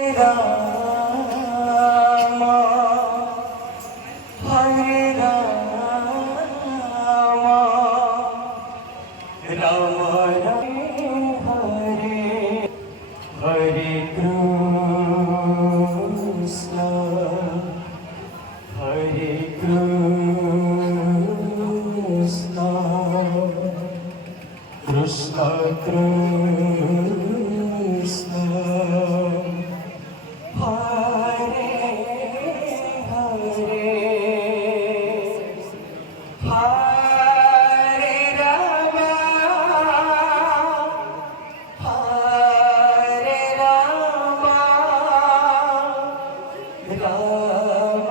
राम हरे राम राम राम हरे हरे कृष्ण हरे कृष्ण कृष्ण कृष्ण हरे हरे हरे राम हरे राम राम राम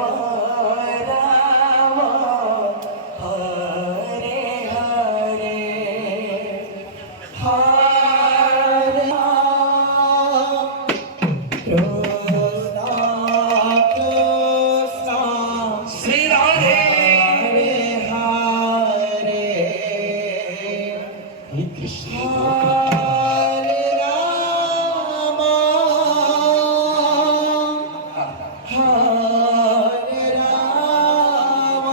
हरे हरे हरे श्री राधे हरे हरे कृष्ण हरे राम हरे राम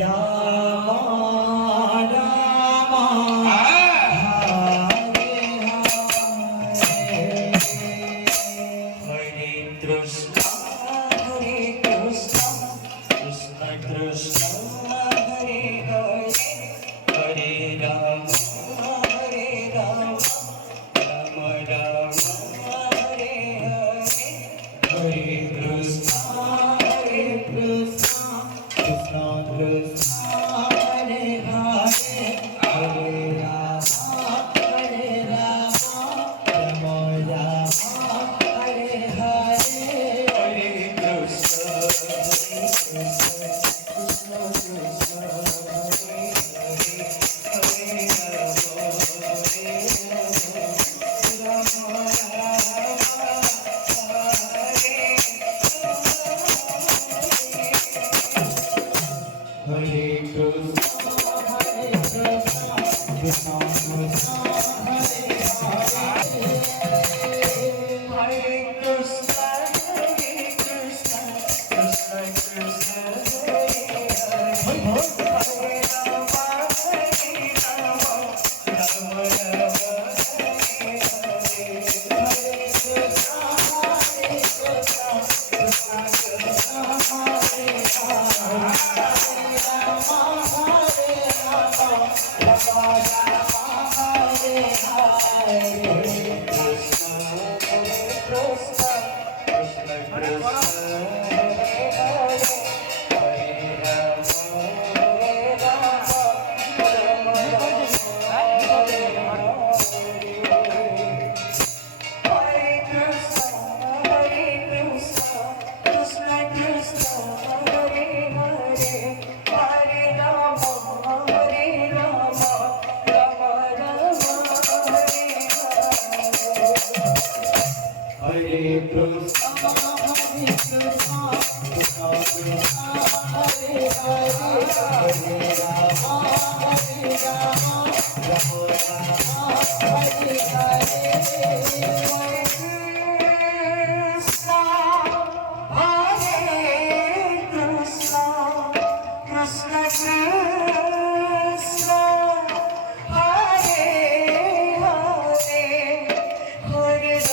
राम राम हरे कृष्ण कृष्ण कृष्ण हरे हरे हरे राम राम राम हरे हरे हरे कृष्ण कृष्ण कृष्ण हरे हरे हरे राम राम राम हरे हरे हरे कृष्ण हरे कृष्ण कृष्ण कृष्ण हरे हरे कृष्ण कृष्ण कृष्ण हरे हरे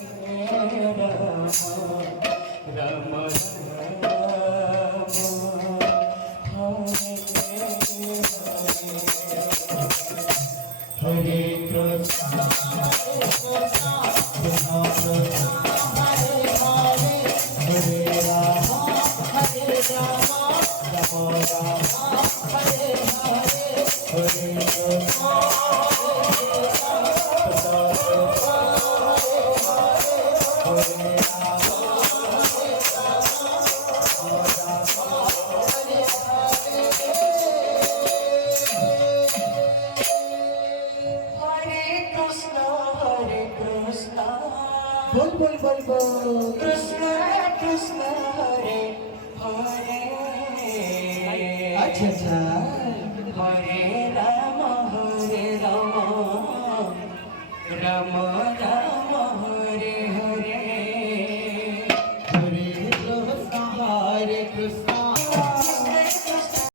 राम राम हरे कृष्ण हरे हरे हरे बोल बोल बोल बोल कृष्ण कृष्ण हरे हरे अच्छा अच्छा હરે